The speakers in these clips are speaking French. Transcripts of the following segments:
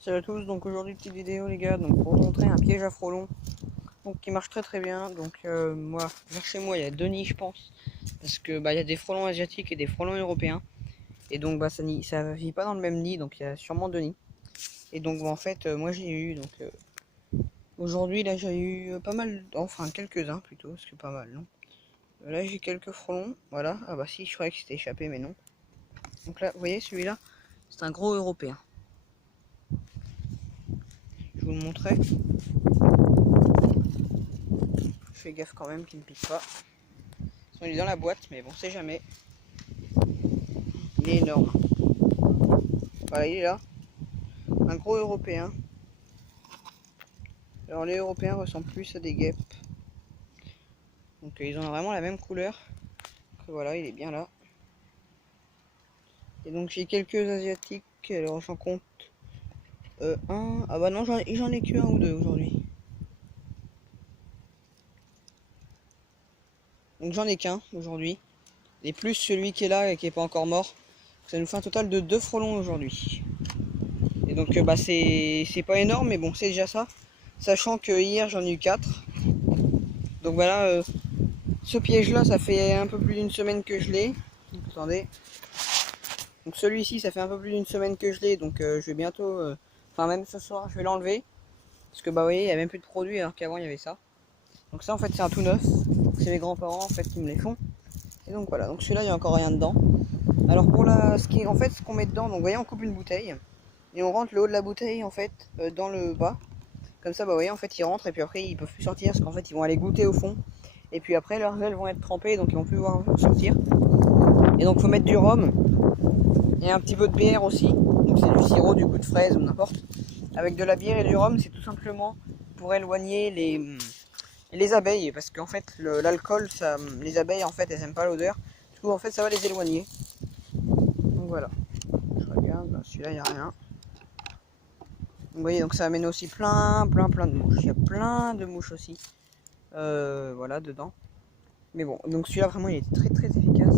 Salut à tous, donc aujourd'hui petite vidéo les gars, donc pour vous montrer un piège à frelons donc qui marche très bien. Donc moi, vers chez moi il y a deux nids je pense, parce que il y a des frelons asiatiques et des frelons européens, et donc ça vit pas dans le même nid, donc il y a sûrement deux nids. Et donc en fait moi j'ai eu aujourd'hui là j'ai eu pas mal, enfin quelques-uns plutôt, parce que pas mal non. Là j'ai quelques frelons, voilà. Ah bah si, je croyais que c'était échappé mais non. Donc là vous voyez celui-là, c'est un gros européen. Je vous le montrais. Je fais gaffe quand même qu'il ne pique pas. Il est dans la boîte, mais bon, c'est jamais. Il est énorme. Voilà, il est là. Un gros européen. Alors les européens ressemblent plus à des guêpes. Donc ils ont vraiment la même couleur. Donc, voilà, il est bien là. Et donc j'ai quelques asiatiques. Alors j'en compte un. Ah bah non, j'en ai que un ou deux aujourd'hui. Donc j'en ai qu'un aujourd'hui. Et plus celui qui est là et qui est pas encore mort. Ça nous fait un total de 2 frelons aujourd'hui. Et donc c'est pas énorme, mais bon, c'est déjà ça. Sachant que hier j'en ai eu 4. Donc voilà, ce piège là ça fait un peu plus d'une semaine que je l'ai. Attendez. Donc celui-ci ça fait un peu plus d'une semaine que je l'ai. Donc je vais bientôt, enfin même ce soir je vais l'enlever. Parce que bah vous voyez il n'y a même plus de produits alors qu'avant il y avait ça. Donc ça en fait c'est un tout neuf. C'est mes grands-parents en fait qui me les font. Et donc voilà, donc celui-là il n'y a encore rien dedans. Alors pour ce qu'on met dedans, donc vous voyez on coupe une bouteille. Et on rentre le haut de la bouteille en fait dans le bas. Comme ça bah vous voyez en fait ils rentrent et puis après ils peuvent plus sortir parce qu'en fait ils vont aller goûter au fond. Et puis après leurs ailes vont être trempées donc ils vont plus pouvoir sortir. Et donc faut mettre du rhum et un petit peu de bière aussi. Donc c'est du sirop, du goût de fraise ou n'importe. Avec de la bière et du rhum, c'est tout simplement pour éloigner les abeilles, parce qu'en fait l'alcool, les abeilles en fait elles aiment pas l'odeur. Du coup en fait ça va les éloigner. Donc voilà. Je regarde, celui-là il n'y a rien. Vous voyez, donc ça amène aussi plein de mouches. Il y a plein de mouches aussi. Voilà, dedans. Mais bon, donc celui-là vraiment il est très efficace.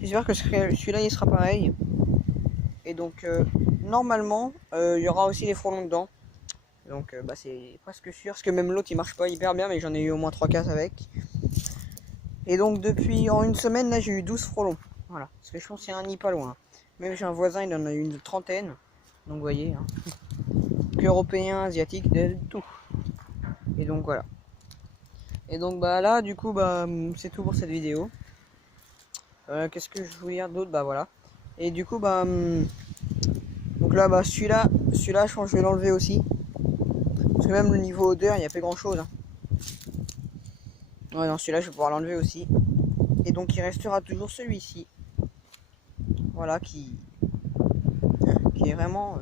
J'espère que celui-là il sera pareil. Et donc normalement il y aura aussi les frelons dedans. Donc c'est presque sûr. Parce que même l'autre il marche pas hyper bien, mais j'en ai eu au moins 3 cases avec. Et donc depuis en une semaine là j'ai eu 12 frelons. Voilà. Parce que je pense qu'il y a un nid pas loin. Même j'ai un voisin, il en a eu une trentaine. Donc vous voyez. Hein. Européen, asiatique, de tout. Et donc voilà. Et donc là du coup c'est tout pour cette vidéo. Qu'est-ce que je voulais dire d'autre? Bah voilà. Et du coup donc là celui-là je pense que je vais l'enlever aussi. Parce que même le niveau odeur il n'y a pas grand chose. Hein. Ouais non celui-là je vais pouvoir l'enlever aussi. Et donc il restera toujours celui-ci. Voilà qui est vraiment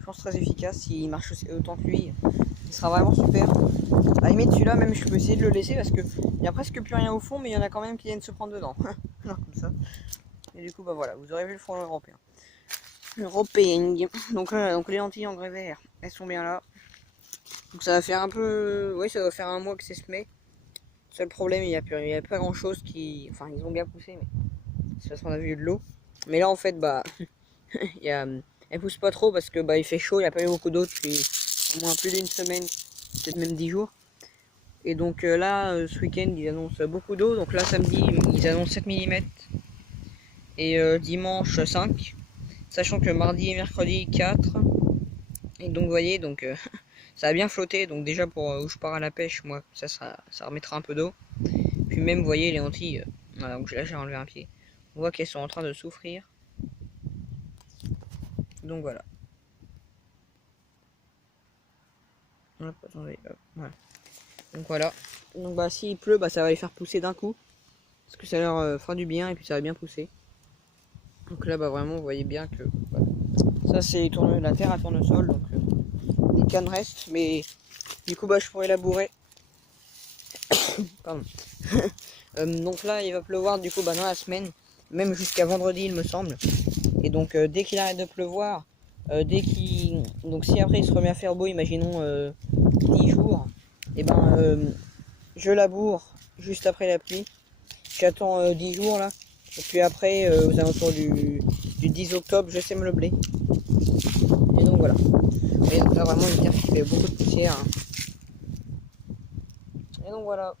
je pense très efficace. S'il marche autant que lui, il sera vraiment super. À la limite celui-là même je peux essayer de le laisser parce que il n'y a presque plus rien au fond, mais il y en a quand même qui viennent se prendre dedans. Non, comme ça. Et du coup voilà, vous aurez vu le frelon européen. Donc donc les lentilles en grès vert, elles sont bien là. Donc ça va faire un peu, oui ça va faire un mois que c'est semé. Seul problème il y a pas grand chose qui, enfin ils ont bien poussé, mais c'est parce qu'on a vu de l'eau. Mais là en fait elles poussent pas trop parce que il fait chaud, il n'y a pas eu beaucoup d'eau depuis au moins plus d'une semaine, peut-être même 10 jours. Et donc là ce week-end ils annoncent beaucoup d'eau, donc là samedi ils annoncent 7 mm et dimanche 5. Sachant que mardi et mercredi 4. Et donc vous voyez, donc ça a bien flotté. Donc déjà pour où je pars à la pêche, moi, ça remettra un peu d'eau. Puis même vous voyez les lentilles, voilà, donc là j'ai enlevé un pied. On voit qu'elles sont en train de souffrir. Donc voilà. Hop, attendez, hop, voilà. Donc voilà. Donc s'il pleut, ça va les faire pousser d'un coup. Parce que ça leur fera du bien et puis ça va bien pousser. Donc là vraiment vous voyez bien que voilà. Ça c'est la terre à tournesol, donc les cannes restent, mais du coup je pourrais labourer. Pardon. Donc là il va pleuvoir du coup dans la semaine, même jusqu'à vendredi il me semble. Et donc dès qu'il arrête de pleuvoir, donc si après il se remet à faire beau, imaginons 10 jours, et je laboure juste après la pluie. J'attends 10 jours là. Et puis après aux alentours du 10 octobre je sème le blé. Et donc voilà. Et Là vraiment une terre qui fait beaucoup de poussière. Et donc voilà.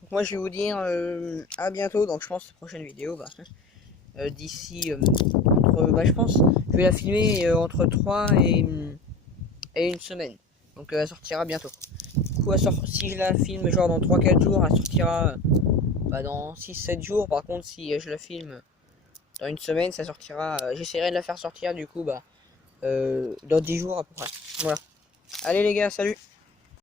Donc, moi je vais vous dire à bientôt. Donc je pense la prochaine vidéo. D'ici je pense je vais la filmer entre 3 et une semaine. Donc elle sortira bientôt. Du coup si je la filme genre dans 3-4 jours, elle sortira dans 6-7 jours. Par contre si je la filme dans une semaine, ça sortira. J'essaierai de la faire sortir du coup dans 10 jours à peu près. Voilà. Allez les gars, salut!